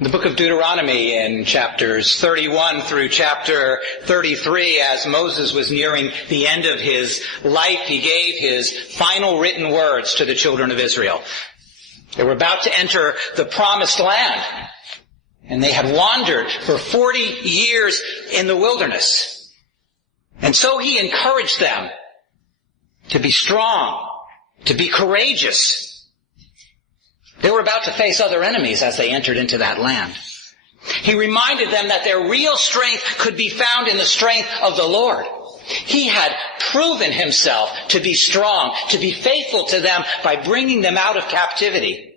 The book of Deuteronomy in chapters 31 through chapter 33, as Moses was nearing the end of his life, he gave his final written words to the children of Israel. They were about to enter the promised land, and they had wandered for 40 years in the wilderness. And so he encouraged them to be strong, to be courageous. They were about to face other enemies as they entered into that land. He reminded them that their real strength could be found in the strength of the Lord. He had proven himself to be strong, to be faithful to them by bringing them out of captivity,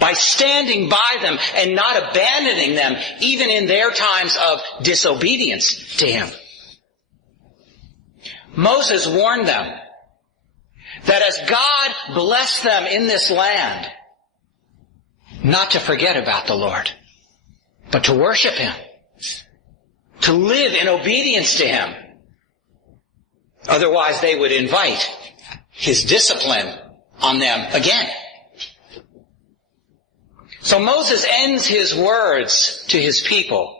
by standing by them and not abandoning them even in their times of disobedience to him. Moses warned them that as God blessed them in this land, not to forget about the Lord, but to worship him, to live in obedience to him. Otherwise, they would invite his discipline on them again. So Moses ends his words to his people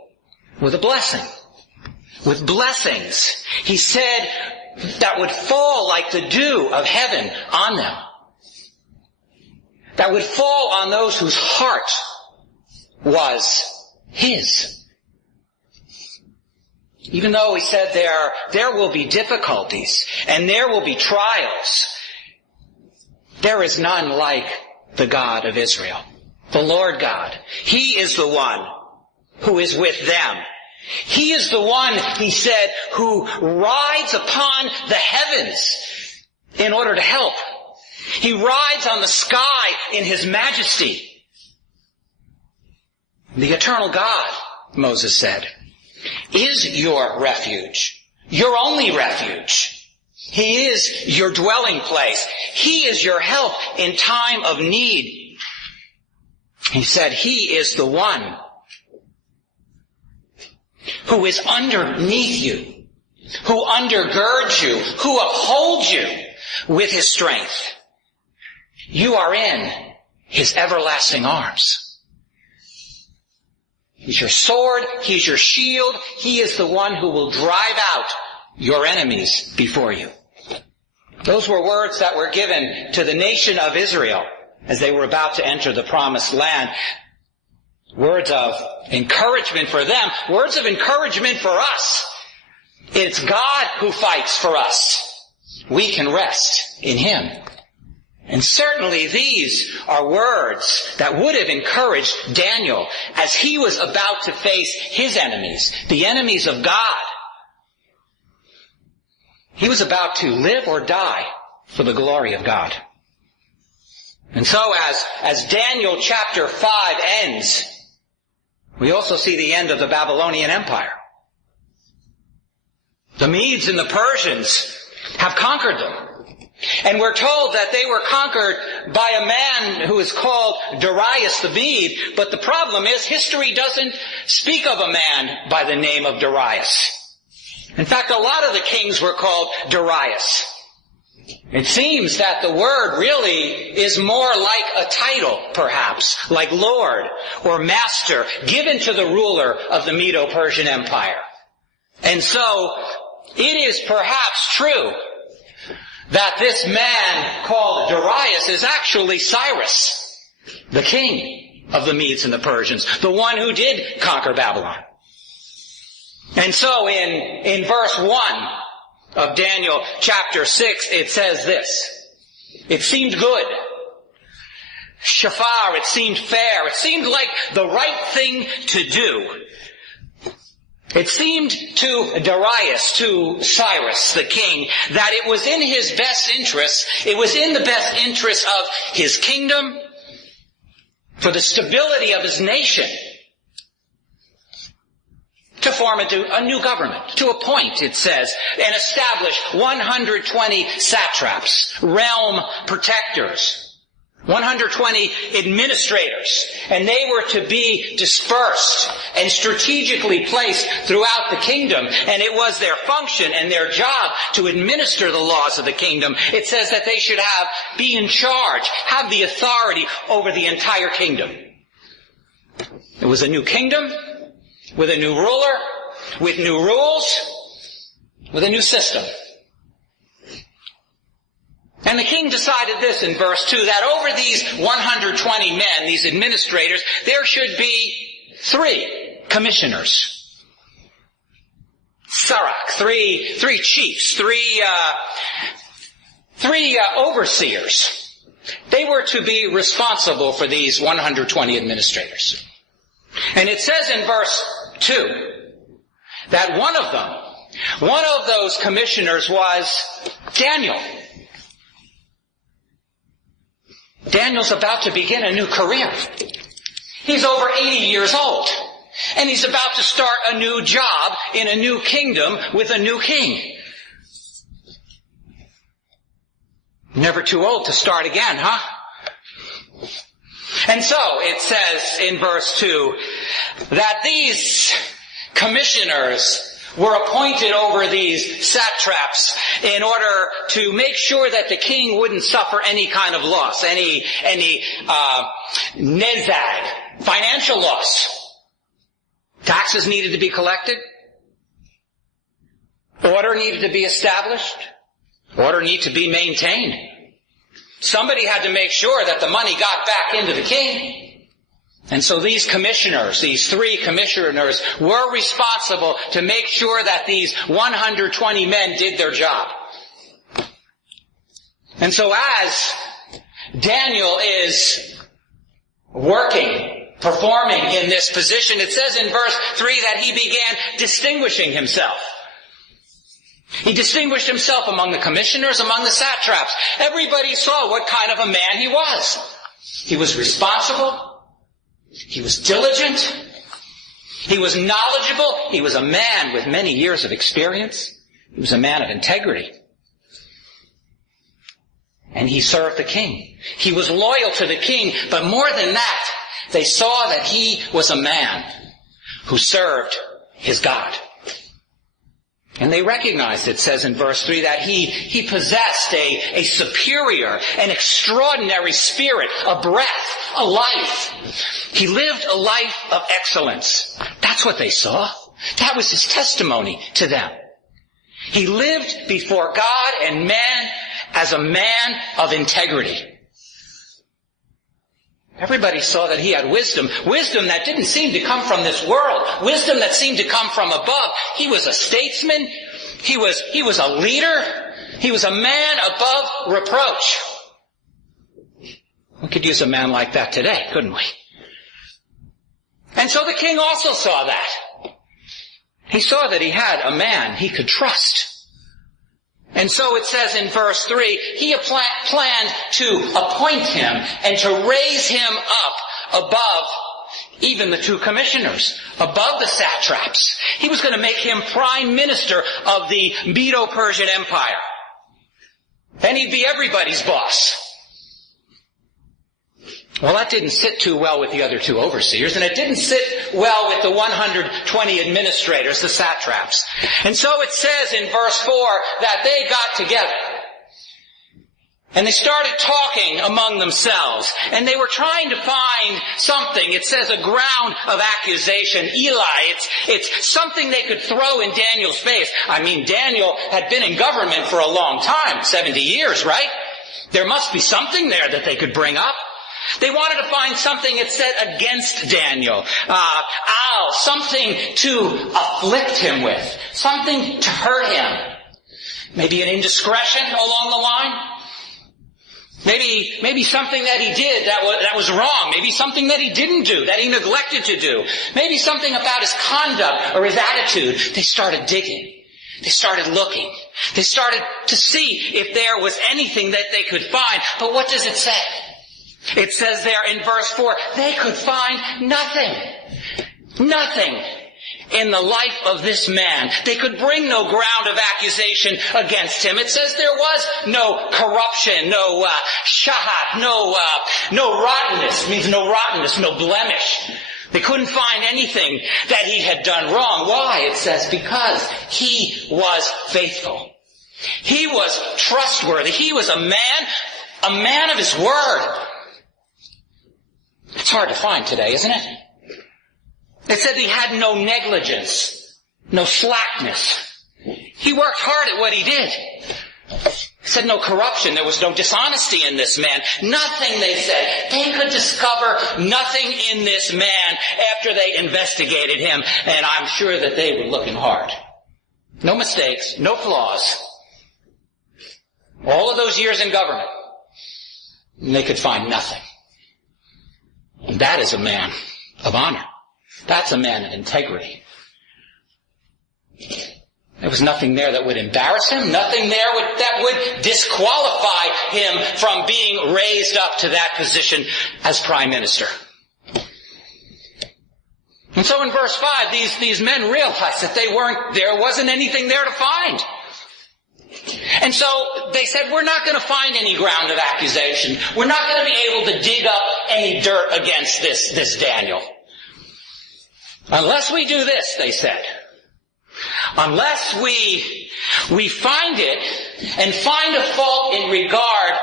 with a blessing, with blessings. He said that would fall like the dew of heaven on them, that would fall on those whose heart was his. Even though he said there will be difficulties and there will be trials, there is none like the God of Israel, the Lord God. He is the one who is with them. He is the one, he said, who rides upon the heavens in order to help. He rides on the sky in his majesty. The eternal God, Moses said, is your refuge, your only refuge. He is your dwelling place. He is your help in time of need. He said he is the one who is underneath you, who undergirds you, who upholds you with his strength. You are in his everlasting arms. He's your sword. He's your shield. He is the one who will drive out your enemies before you. Those were words that were given to the nation of Israel as they were about to enter the promised land. Words of encouragement for them. Words of encouragement for us. It's God who fights for us. We can rest in him. And certainly these are words that would have encouraged Daniel as he was about to face his enemies, the enemies of God. He was about to live or die for the glory of God. And so as Daniel chapter 5 ends, we also see the end of the Babylonian Empire. The Medes and the Persians have conquered them. And we're told that they were conquered by a man who is called Darius the Mede, but the problem is history doesn't speak of a man by the name of Darius. In fact, a lot of the kings were called Darius. It seems that the word really is more like a title, perhaps, like Lord or Master, given to the ruler of the Medo-Persian Empire. And so, it is perhaps true that this man called Darius is actually Cyrus, the king of the Medes and the Persians, the one who did conquer Babylon. And so in verse 1 of Daniel chapter 6, it says this: it seemed good. Shafar, it seemed fair. It seemed like the right thing to do. It seemed to Darius, to Cyrus, the king, that it was in his best interest, it was in the best interest of his kingdom, for the stability of his nation, to form a new government, to appoint, it says, and establish 120 satraps, realm protectors, 120 administrators, and they were to be dispersed and strategically placed throughout the kingdom, and it was their function and their job to administer the laws of the kingdom. It says that they should be in charge, have the authority over the entire kingdom. It was a new kingdom, with a new ruler, with new rules, with a new system. And the king decided this in verse 2, that over these 120 men, these administrators, there should be 3 commissioners. Sarak, three chiefs, three overseers. They were to be responsible for these 120 administrators. And it says in verse 2 that one of those commissioners was Daniel. Daniel's about to begin a new career. He's over 80 years old. And he's about to start a new job in a new kingdom with a new king. Never too old to start again, huh? And so it says in verse 2 that these commissioners were appointed over these satraps in order to make sure that the king wouldn't suffer any kind of loss, any nezag, financial loss. Taxes needed to be collected. Order needed to be established. Order needed to be maintained. Somebody had to make sure that the money got back into the king. And so these commissioners, these 3 commissioners, were responsible to make sure that these 120 men did their job. And so as Daniel is working, performing in this position, it says in verse 3 that he began distinguishing himself. He distinguished himself among the commissioners, among the satraps. Everybody saw what kind of a man he was. He was responsible. He was diligent. He was knowledgeable. He was a man with many years of experience. He was a man of integrity. And he served the king. He was loyal to the king, but more than that, they saw that he was a man who served his God. And they recognized, it says in verse 3, that he possessed a superior, an extraordinary spirit, a breath, a life. He lived a life of excellence. That's what they saw. That was his testimony to them. He lived before God and man as a man of integrity. Everybody saw that he had wisdom. Wisdom that didn't seem to come from this world. Wisdom that seemed to come from above. He was a statesman. He was a leader. He was a man above reproach. We could use a man like that today, couldn't we? And so the king also saw that. He saw that he had a man he could trust. And so it says in verse 3, he planned to appoint him and to raise him up above even the 2 commissioners, above the satraps. He was going to make him prime minister of the Medo-Persian Empire. Then he'd be everybody's boss. Well, that didn't sit too well with the other 2 overseers, and it didn't sit well with the 120 administrators, the satraps. And so it says in verse 4 that they got together. And they started talking among themselves. And they were trying to find something. It says a ground of accusation. Eli, it's something they could throw in Daniel's face. I mean, Daniel had been in government for a long time, 70 years, right? There must be something there that they could bring up. They wanted to find something, it said, against Daniel. Something to afflict him with. Something to hurt him. Maybe an indiscretion along the line. Maybe something that he did that was wrong. Maybe something that he didn't do, that he neglected to do. Maybe something about his conduct or his attitude. They started digging. They started looking. They started to see if there was anything that they could find. But what does it say? It says there in verse 4, they could find nothing. Nothing in the life of this man. They could bring no ground of accusation against him. It says there was no corruption, no shahat, no rottenness, means no rottenness, no blemish. They couldn't find anything that he had done wrong. Why? It says because he was faithful. He was trustworthy. He was a man of his word. It's hard to find today, isn't it? It said he had no negligence, no slackness. He worked hard at what he did. It said no corruption. There was no dishonesty in this man. Nothing, they said. They could discover nothing in this man after they investigated him. And I'm sure that they were looking hard. No mistakes, no flaws. All of those years in government. And they could find nothing. And that is a man of honor. That's a man of integrity. There was nothing there that would embarrass him, nothing there that would disqualify him from being raised up to that position as prime minister. And so in verse 5, these men realized that there wasn't anything there to find. And so they said, we're not going to find any ground of accusation. We're not going to be able to dig up any dirt against this Daniel. Unless we do this, they said. Unless we find it and find a fault in regard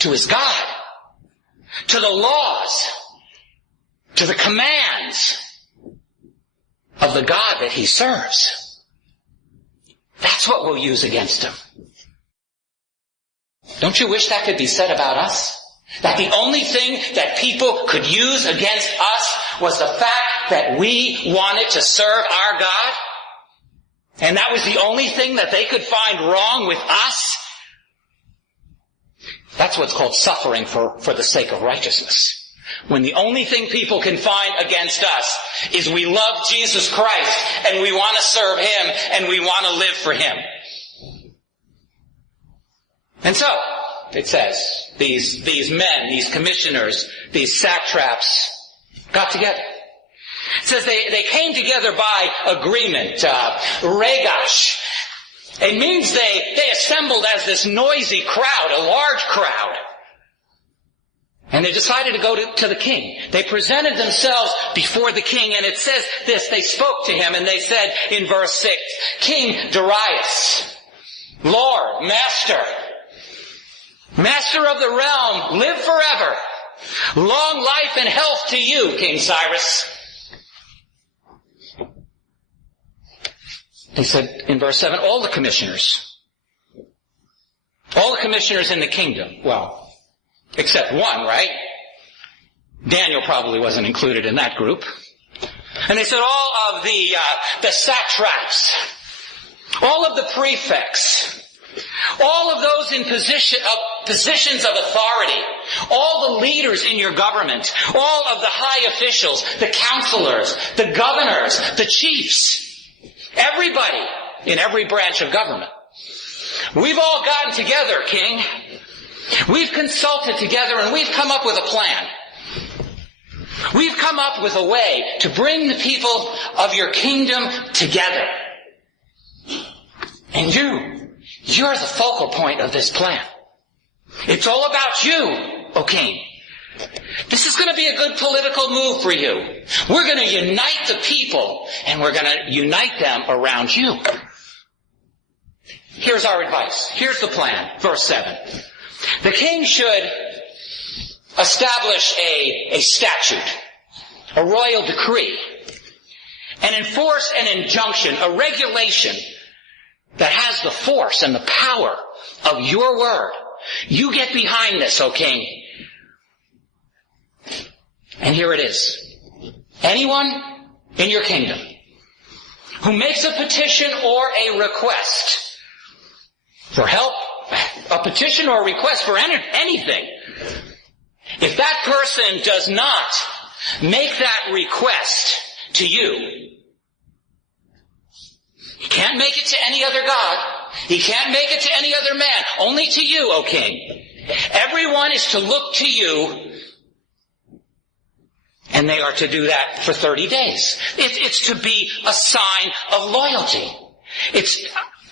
to his God, to the laws, to the commands of the God that he serves. That's what we'll use against him. Don't you wish that could be said about us? That the only thing that people could use against us was the fact that we wanted to serve our God? And that was the only thing that they could find wrong with us? That's what's called suffering for the sake of righteousness. When the only thing people can find against us is we love Jesus Christ and we want to serve him and we want to live for him. And so, it says, these men, these commissioners, these satraps got together. It says they came together by agreement, regash. It means they assembled as this noisy crowd, a large crowd. And they decided to go to the king. They presented themselves before the king, and it says this, they spoke to him, and they said in verse 6, King Darius, Lord, Master of the realm, live forever. Long life and health to you, King Cyrus. He said in verse 7, all the commissioners in the kingdom, well, except one, right? Daniel probably wasn't included in that group. And they said all of the satraps, all of the prefects, all of those in positions of authority, all the leaders in your government, all of the high officials, the counselors, the governors, the chiefs, everybody in every branch of government. We've all gotten together, King. We've consulted together and we've come up with a plan. We've come up with a way to bring the people of your kingdom together. And you're the focal point of this plan. It's all about you, O King. This is going to be a good political move for you. We're going to unite the people, and we're going to unite them around you. Here's our advice. Here's the plan. Verse 7. The king should establish a statute, a royal decree, and enforce an injunction, a regulation that has the force and the power of your word. You get behind this, O king. And here it is. Anyone in your kingdom who makes a petition or a request for help, a petition or a request for anything, if that person does not make that request to you, he can't make it to any other God. He can't make it to any other man. Only to you, O king. Everyone is to look to you, and they are to do that for 30 days. It's to be a sign of loyalty. It's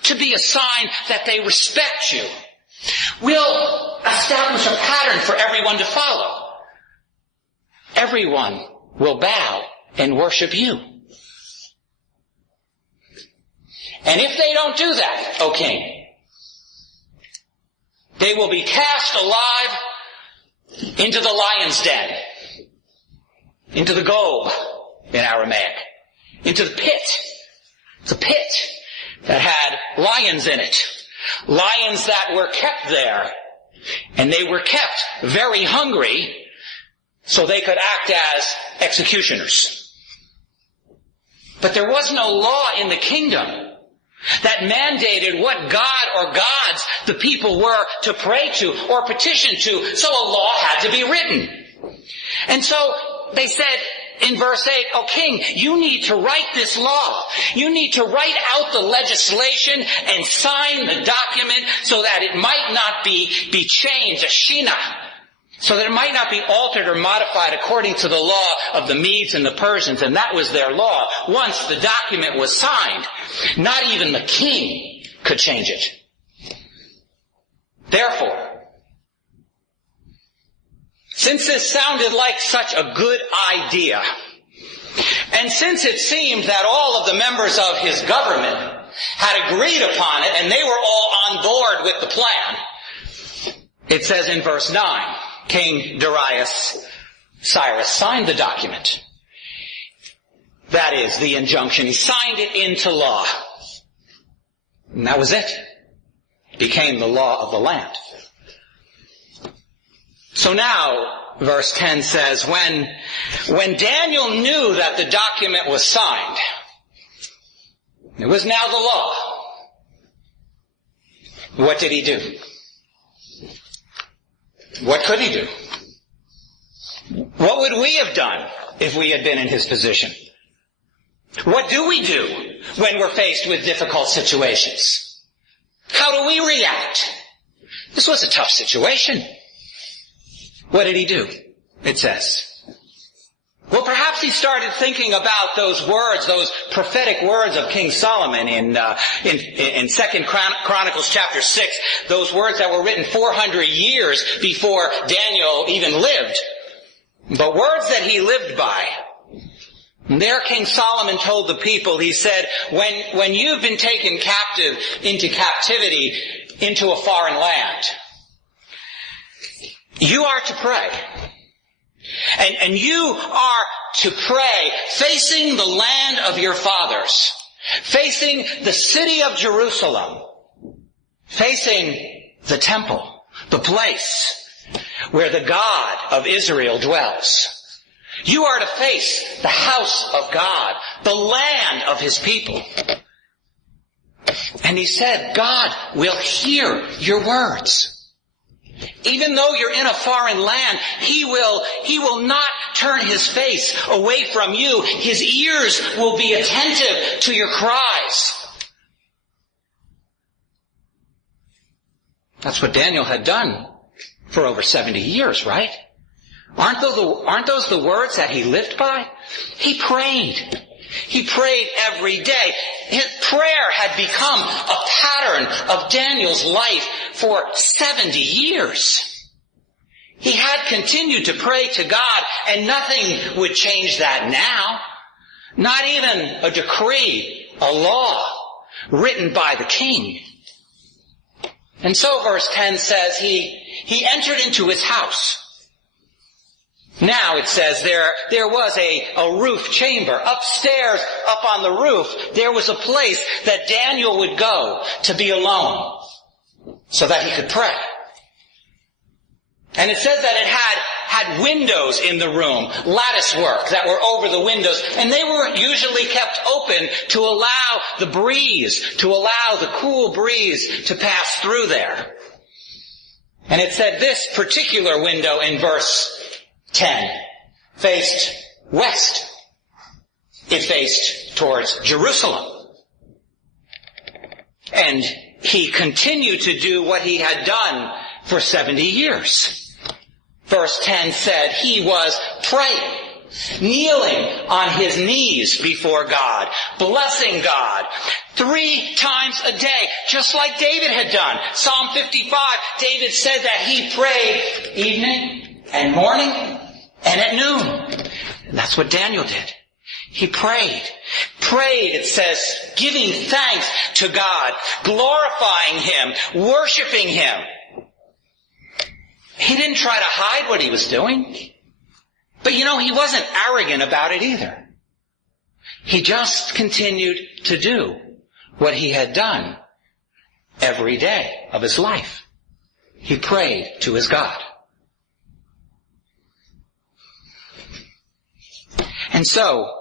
to be a sign that they respect you. We'll establish a pattern for everyone to follow. Everyone will bow and worship you. And if they don't do that, O king, they will be cast alive into the lion's den, into the gob in Aramaic. into the pit. The pit that had lions in it. Lions that were kept there. And they were kept very hungry so they could act as executioners. But there was no law in the kingdom that mandated what God or gods the people were to pray to or petition to, so a law had to be written. And so they said in verse 8, "Oh king, you need to write this law. You need to write out the legislation and sign the document so that it might not be changed, a shina, so that it might not be altered or modified according to the law of the Medes and the Persians." And that was their law. Once the document was signed, not even the king could change it. Therefore, since this sounded like such a good idea, and since it seemed that all of the members of his government had agreed upon it, and they were all on board with the plan, it says in verse 9, King Cyrus signed the document. That is, the injunction. He signed it into law. And that was it. It became the law of the land. So now, verse 10 says, when Daniel knew that the document was signed, it was now the law. What did he do? What could he do? What would we have done if we had been in his position? What do we do when we're faced with difficult situations? How do we react? This was a tough situation. What did he do? It says. Well, perhaps he started thinking about those words, those prophetic words of King Solomon in 2 Chronicles chapter 6, those words that were written 400 years before Daniel even lived, but words that he lived by. And there King Solomon told the people, he said, when you've been taken captive into captivity into a foreign land, you are to pray. And you are to pray facing the land of your fathers, facing the city of Jerusalem, facing the temple, the place where the God of Israel dwells. You are to face the house of God, the land of his people. And he said, God will hear your words. Even though you're in a foreign land, he will not turn his face away from you. His ears will be attentive to your cries. That's what Daniel had done for over 70 years, right? Aren't those the words that he lived by? He prayed. He prayed every day. His prayer had become a pattern of Daniel's life for 70 years. He had continued to pray to God, and nothing would change that now. Not even a decree, a law written by the king. And so verse 10 says he entered into his house. Now it says there was a roof chamber. Upstairs, up on the roof, there was a place that Daniel would go to be alone so that he could pray. And it says that it had windows in the room, lattice work that were over the windows, and they were usually kept open to allow the breeze, to allow the cool breeze to pass through there. And it said this particular window in verse 10 faced west. It faced towards Jerusalem. And he continued to do what he had done for 70 years. Verse 10 said he was praying, kneeling on his knees before God, blessing God 3 times a day, just like David had done. Psalm 55, David said that he prayed evening and morning and at noon. And that's what Daniel did. He prayed, it says, giving thanks to God, glorifying him, worshiping him. He didn't try to hide what he was doing. But he wasn't arrogant about it either. He just continued to do what he had done every day of his life. He prayed to his God. And so,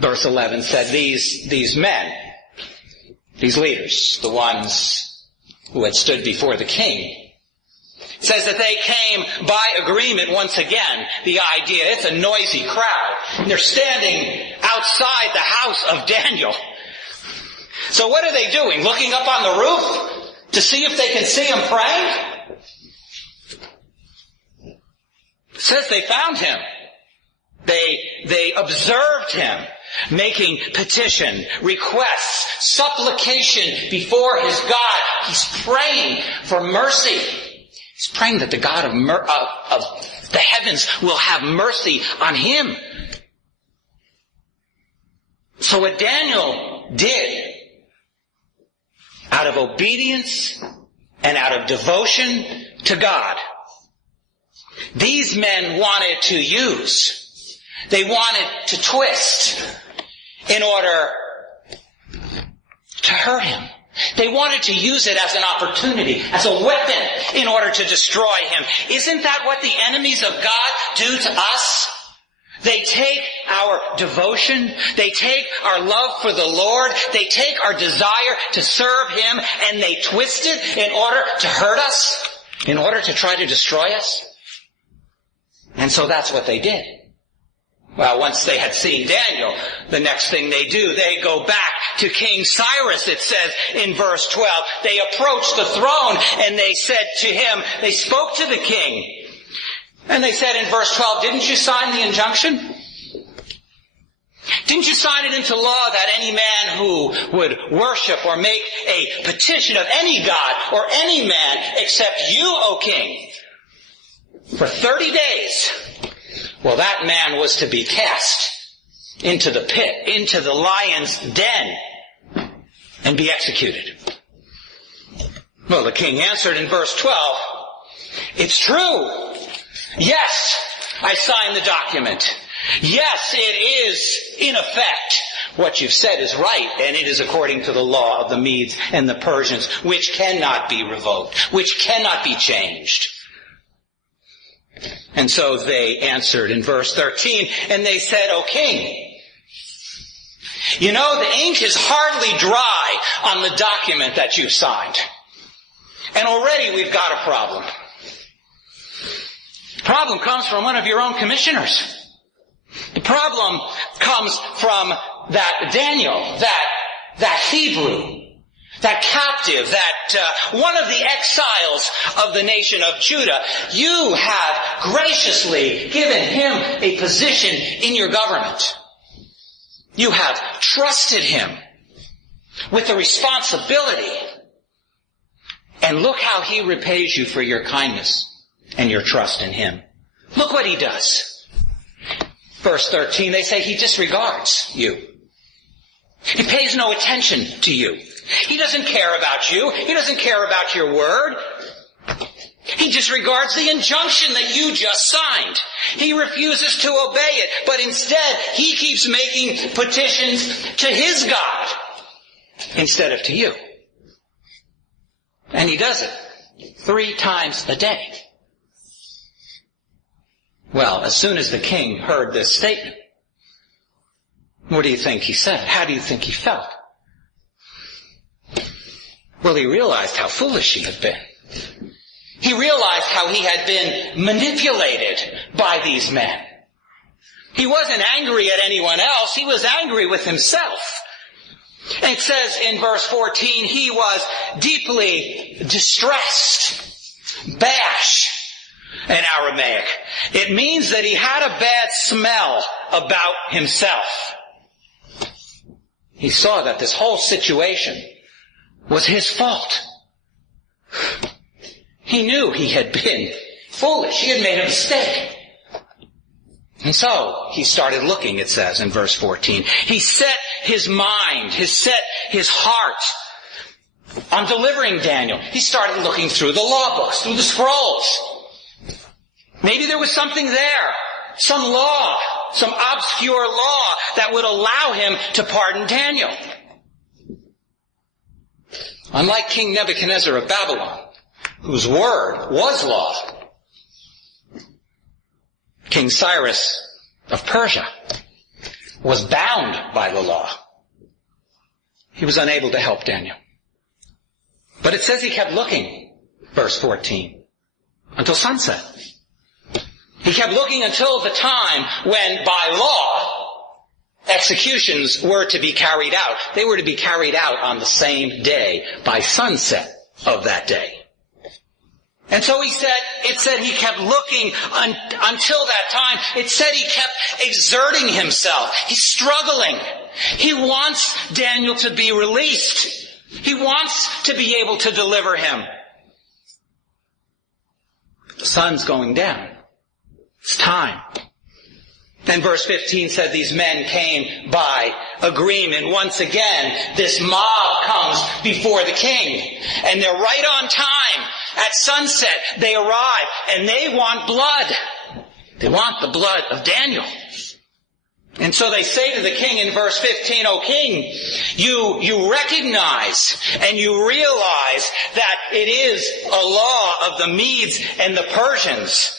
verse 11 said, these men, these leaders, the ones who had stood before the king, says that they came by agreement once again. The idea, it's a noisy crowd. And they're standing outside the house of Daniel. So what are they doing? Looking up on the roof to see if they can see him praying? It says they found him. They observed him making petition, requests, supplication before his God. He's praying for mercy. He's praying that the God of the heavens will have mercy on him. So what Daniel did, out of obedience and out of devotion to God, these men wanted to use. They wanted to twist in order to hurt him. They wanted to use it as an opportunity, as a weapon in order to destroy him. Isn't that what the enemies of God do to us? They take our devotion, they take our love for the Lord, they take our desire to serve him, and they twist it in order to hurt us, in order to try to destroy us. And so that's what they did. Well, once they had seen Daniel, the next thing they do, they go back to King Cyrus, it says in verse 12. They approached the throne and they said to him, they spoke to the king. And they said in verse 12, didn't you sign the injunction? Didn't you sign it into law that any man who would worship or make a petition of any god or any man except you, O king, for 30 days, well, that man was to be cast into the pit, into the lion's den, and be executed. Well, the king answered in verse 12, it's true. Yes, I signed the document. Yes, it is in effect. What you've said is right, and it is according to the law of the Medes and the Persians, which cannot be revoked, which cannot be changed. And so they answered in verse 13, and they said, O king, you know, the ink is hardly dry on the document that you've signed. And already we've got a problem. The problem comes from one of your own commissioners. The problem comes from that Daniel, that Hebrew, that captive, that one of the exiles of the nation of Judah. You have graciously given him a position in your government. You have trusted him with a responsibility. And look how he repays you for your kindness and your trust in him. Look what he does. Verse 13, they say he disregards you. He pays no attention to you. He doesn't care about you. He doesn't care about your word. He disregards the injunction that you just signed. He refuses to obey it, but instead he keeps making petitions to his God instead of to you. And he does it 3 times a day. Well, as soon as the king heard this statement, what do you think he said? How do you think he felt? Well, he realized how foolish he had been. He realized how he had been manipulated by these men. He wasn't angry at anyone else. He was angry with himself. And it says in verse 14, he was deeply distressed. Bash, in Aramaic. It means that he had a bad smell about himself. He saw that this whole situation was his fault. He knew he had been foolish. He had made a mistake. And so he started looking, it says in verse 14. He set his mind, set his heart on delivering Daniel. He started looking through the law books, through the scrolls. Maybe there was something there, some law some obscure law that would allow him to pardon Daniel. Unlike King Nebuchadnezzar of Babylon, whose word was law, King Cyrus of Persia was bound by the law. He was unable to help Daniel. But it says he kept looking, verse 14, until sunset. He kept looking until the time when, by law, executions were to be carried out. They were to be carried out on the same day, by sunset of that day. And so it said he kept looking until that time. It said he kept exerting himself. He's struggling. He wants Daniel to be released. He wants to be able to deliver him. The sun's going down. It's time. Then verse 15 said these men came by agreement. Once again, this mob comes before the king. And they're right on time. At sunset, they arrive and they want blood. They want the blood of Daniel. And so they say to the king in verse 15, O king, you recognize and you realize that it is a law of the Medes and the Persians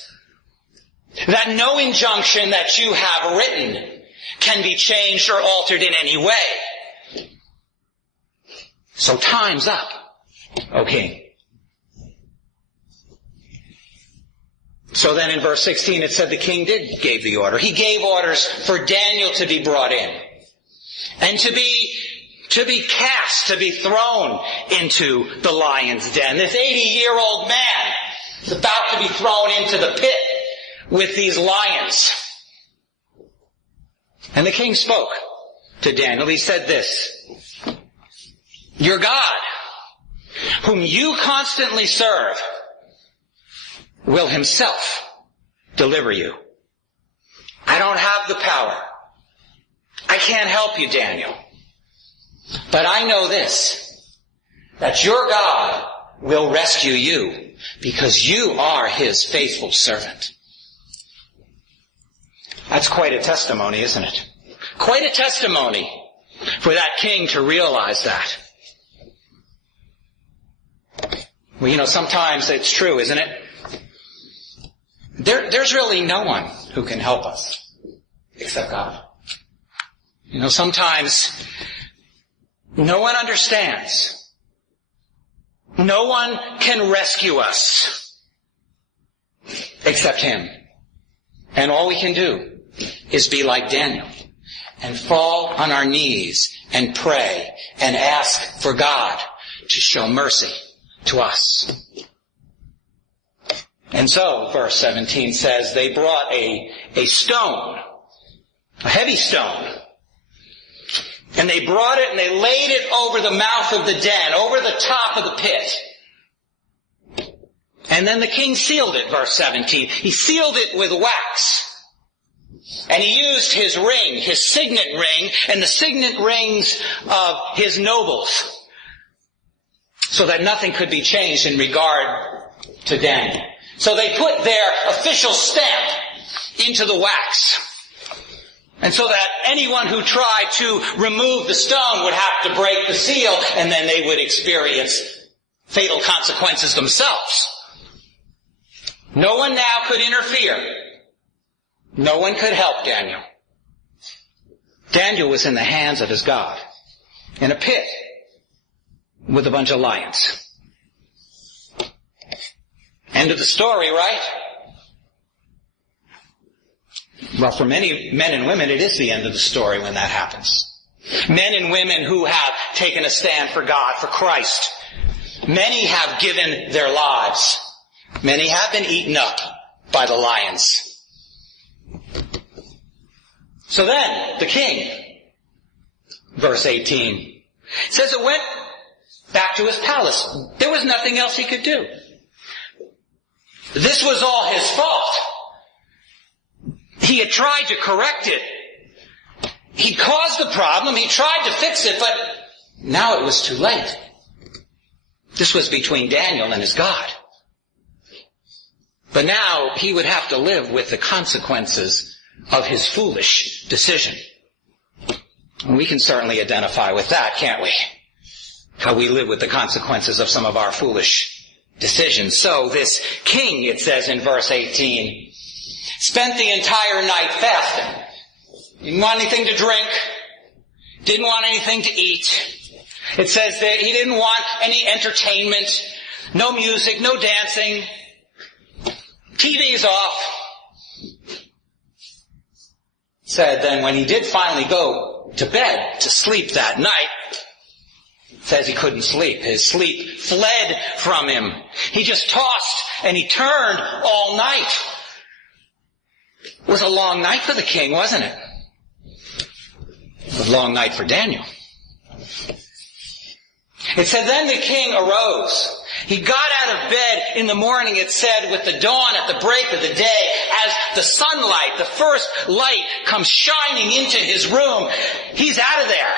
that no injunction that you have written can be changed or altered in any way. So time's up, O king. So then in verse 16 it said the king gave the order. He gave orders for Daniel to be brought in and to be cast, to be thrown into the lion's den. This 80-year-old man is about to be thrown into the pit with these lions. And the king spoke to Daniel. He said this, your God, whom you constantly serve, will himself deliver you. I don't have the power. I can't help you, Daniel. But I know this, that your God will rescue you because you are his faithful servant. That's quite a testimony, isn't it? Quite a testimony for that king to realize that. Well, sometimes it's true, isn't it? There's really no one who can help us except God. Sometimes no one understands. No one can rescue us except him. And all we can do is be like Daniel and fall on our knees and pray and ask for God to show mercy to us. And so, verse 17 says, they brought a stone, a heavy stone, and they brought it and they laid it over the mouth of the den, over the top of the pit. And then the king sealed it, verse 17. He sealed it with wax. And he used his ring, his signet ring, and the signet rings of his nobles, so that nothing could be changed in regard to Daniel. So they put their official stamp into the wax. And so that anyone who tried to remove the stone would have to break the seal, and then they would experience fatal consequences themselves. No one now could interfere. No one could help Daniel. Daniel was in the hands of his God, in a pit with a bunch of lions. End of the story, right? Well, for many men and women, it is the end of the story when that happens. Men and women who have taken a stand for God, for Christ. Many have given their lives. Many have been eaten up by the lions. So then, the king, verse 18, says it went back to his palace. There was nothing else he could do. This was all his fault. He had tried to correct it. He caused the problem. He tried to fix it, but now it was too late. This was between Daniel and his God. But now he would have to live with the consequences of his foolish decision. And we can certainly identify with that, can't we? How we live with the consequences of some of our foolish decisions. So this king, it says in verse 18, spent the entire night fasting. Didn't want anything to drink. Didn't want anything to eat. It says that he didn't want any entertainment. No music, no dancing. TV's off. Said then when he did finally go to bed to sleep that night, says he couldn't sleep. His sleep fled from him. He just tossed and he turned all night. It was a long night for the king, wasn't it? It was a long night for Daniel. It said then the king arose. He got out of bed in the morning, it said, with the dawn at the break of the day, as the sunlight, the first light, comes shining into his room. He's out of there.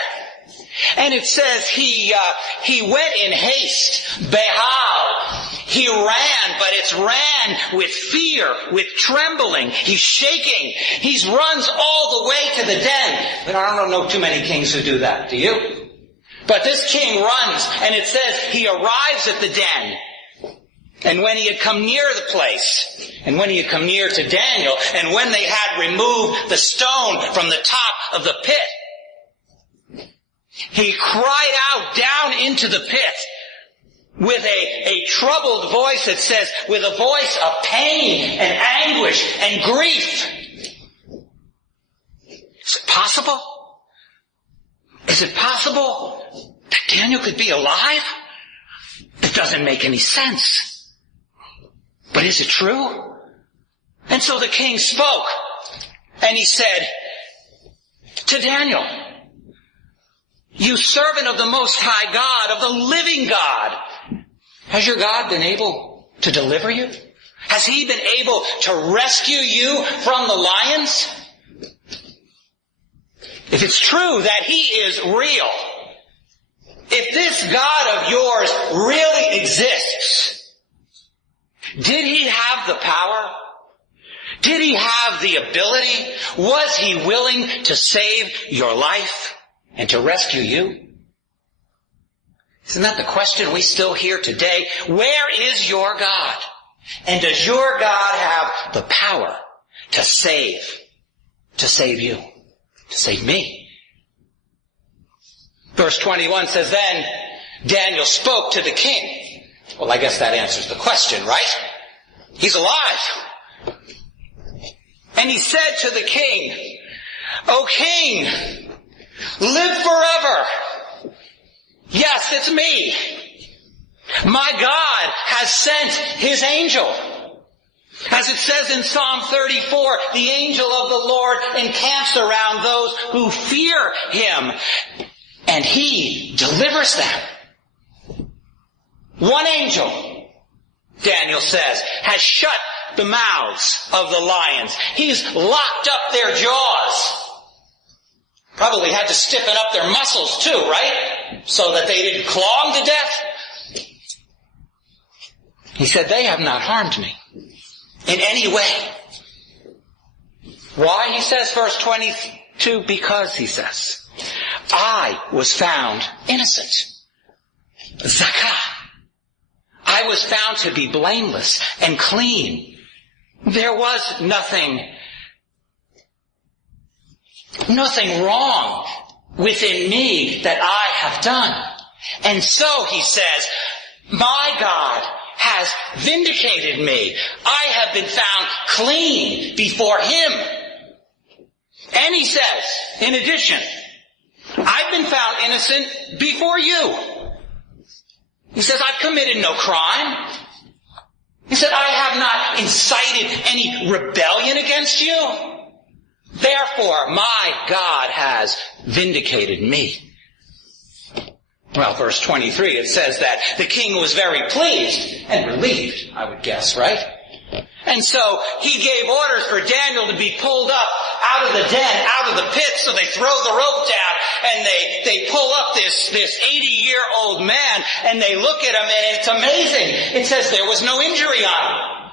And it says he went in haste. Behal. He ran, but it's ran with fear, with trembling. He's shaking. He runs all the way to the den. But I don't know too many kings who do that. Do you? But this king runs, and it says he arrives at the den. And when he had come near the place, and when he had come near to Daniel, and when they had removed the stone from the top of the pit, he cried out down into the pit with a troubled voice, it says, with a voice of pain and anguish and grief. Is it possible? Is it possible that Daniel could be alive? It doesn't make any sense. But is it true? And so the king spoke, and he said to Daniel, "You servant of the Most High God, of the living God, has your God been able to deliver you? Has he been able to rescue you from the lions? If it's true that he is real, if this God of yours really exists, did he have the power? Did he have the ability? Was he willing to save your life and to rescue you?" Isn't that the question we still hear today? Where is your God? And does your God have the power to save you, to save me? Verse 21 says, then Daniel spoke to the king. Well, I guess that answers the question, right? He's alive. And he said to the king, "O king, live forever." Yes, it's me. My God has sent his angel. As it says in Psalm 34, the angel of the Lord encamps around those who fear him, and he delivers them. One angel, Daniel says, has shut the mouths of the lions. He's locked up their jaws. Probably had to stiffen up their muscles too, right? So that they didn't claw him to death. He said, "They have not harmed me in any way." Why, he says, verse 22, because, he says, I was found innocent. Zakah. I was found to be blameless and clean. There was nothing wrong within me that I have done. And so, he says, my God has vindicated me. I have been found clean before him. And he says, in addition, I've been found innocent before you. He says, I've committed no crime. He said, I have not incited any rebellion against you. Therefore, my God has vindicated me. Well, verse 23, it says that the king was very pleased and relieved, I would guess, right? And so he gave orders for Daniel to be pulled up out of the den, out of the pit, so they throw the rope down and they pull up this 80-year-old man and they look at him, and it's amazing. It says there was no injury on him.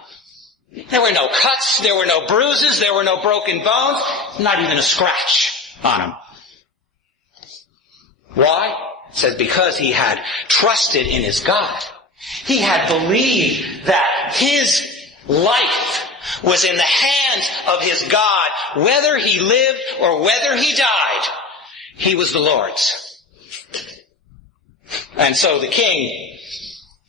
There were no cuts, there were no bruises, there were no broken bones, not even a scratch on him. Why? It says because he had trusted in his God. He had believed that his life was in the hands of his God. Whether he lived or whether he died, he was the Lord's. And so the king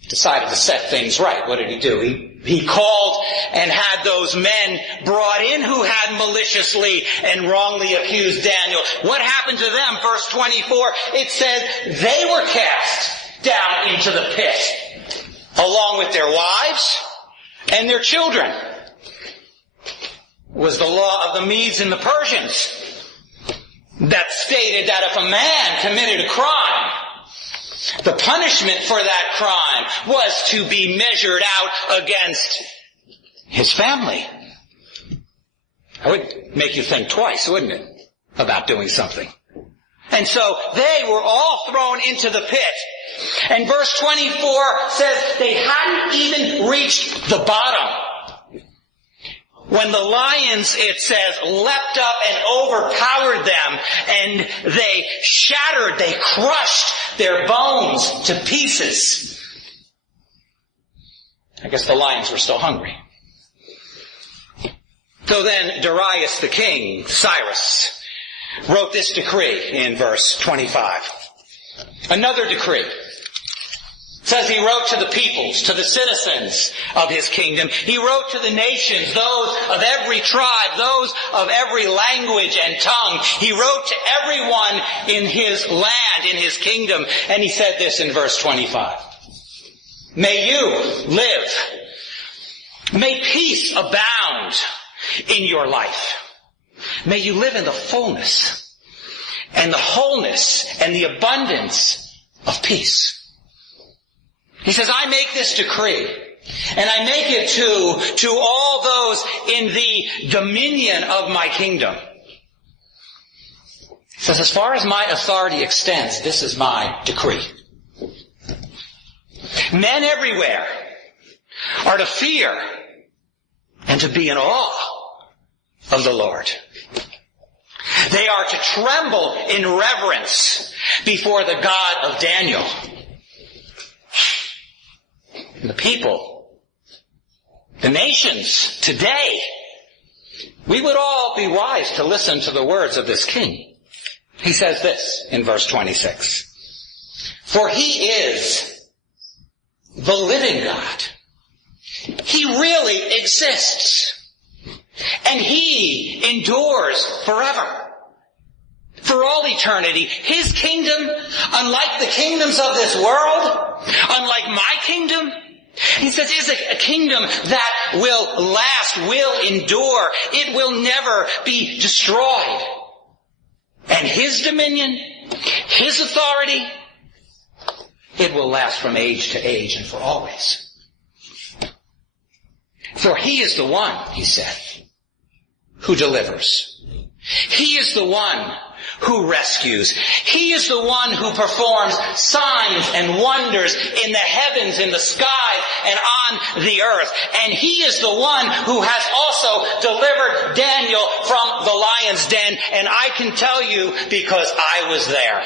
decided to set things right. What did he do? He called and had those men brought in who had maliciously and wrongly accused Daniel. What happened to them? Verse 24, it says they were cast down into the pit along with their wives and their children. It was the law of the Medes and the Persians that stated that if a man committed a crime, the punishment for that crime was to be measured out against his family. That would make you think twice, wouldn't it, about doing something? And so they were all thrown into the pit. And verse 24 says they hadn't even reached the bottom when the lions, it says, leapt up and overpowered them, and they shattered, they crushed their bones to pieces. I guess the lions were still hungry. So then Darius the king, Cyrus, wrote this decree in verse 25. Another decree. It says he wrote to the peoples, to the citizens of his kingdom. He wrote to the nations, those of every tribe, those of every language and tongue. He wrote to everyone in his land, in his kingdom. And he said this in verse 25. May you live. May peace abound in your life. May you live in the fullness and the wholeness and the abundance of peace. He says, I make this decree, and I make it to all those in the dominion of my kingdom. He says, as far as my authority extends, this is my decree. Men everywhere are to fear and to be in awe of the Lord. They are to tremble in reverence before the God of Daniel. And the people, the nations today, we would all be wise to listen to the words of this king. He says this in verse 26. For he is the living God. He really exists. And he endures forever. For all eternity. His kingdom, unlike the kingdoms of this world, unlike my kingdom, he says, is a kingdom that will last, will endure. It will never be destroyed. And his dominion, his authority, it will last from age to age and for always. For he is the one, he said, who delivers. He is the one who rescues. He is the one who performs signs and wonders in the heavens, in the sky, and on the earth. And he is the one who has also delivered Daniel from the lion's den. And I can tell you because I was there.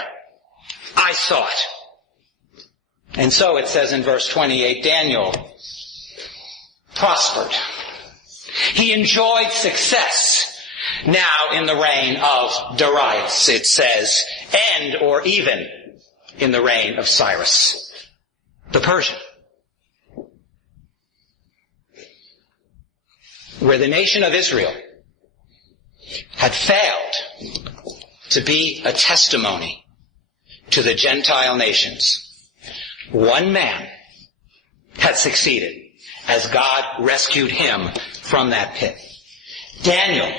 I saw it. And so it says in verse 28, Daniel prospered. He enjoyed success. Now in the reign of Darius, it says, and or even in the reign of Cyrus, the Persian. Where the nation of Israel had failed to be a testimony to the Gentile nations, one man had succeeded as God rescued him from that pit. Daniel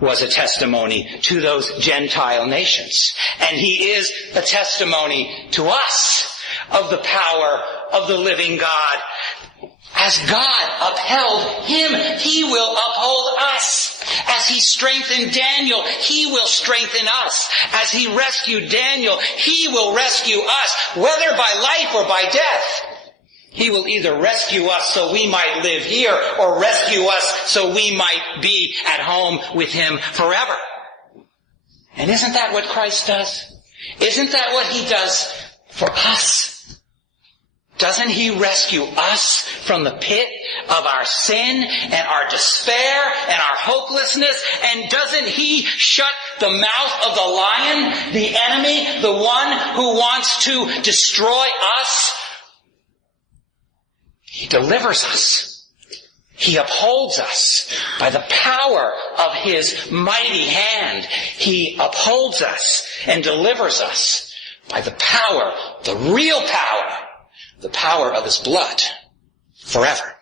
was a testimony to those Gentile nations. And he is a testimony to us of the power of the living God. As God upheld him, he will uphold us. As he strengthened Daniel, he will strengthen us. As he rescued Daniel, he will rescue us, whether by life or by death. He will either rescue us so we might live here, or rescue us so we might be at home with Him forever. And isn't that what Christ does? Isn't that what He does for us? Doesn't He rescue us from the pit of our sin and our despair and our hopelessness? And doesn't He shut the mouth of the lion, the enemy, the one who wants to destroy us? He delivers us. He upholds us by the power of His mighty hand. He upholds us and delivers us by the power, the real power, the power of His blood forever.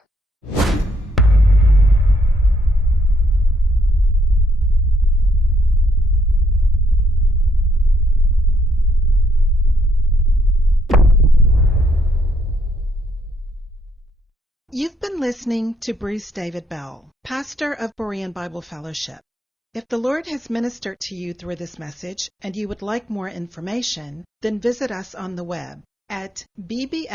You've been listening to Bruce David Bell, pastor of Berean Bible Fellowship. If the Lord has ministered to you through this message and you would like more information, then visit us on the web at bbfva.org.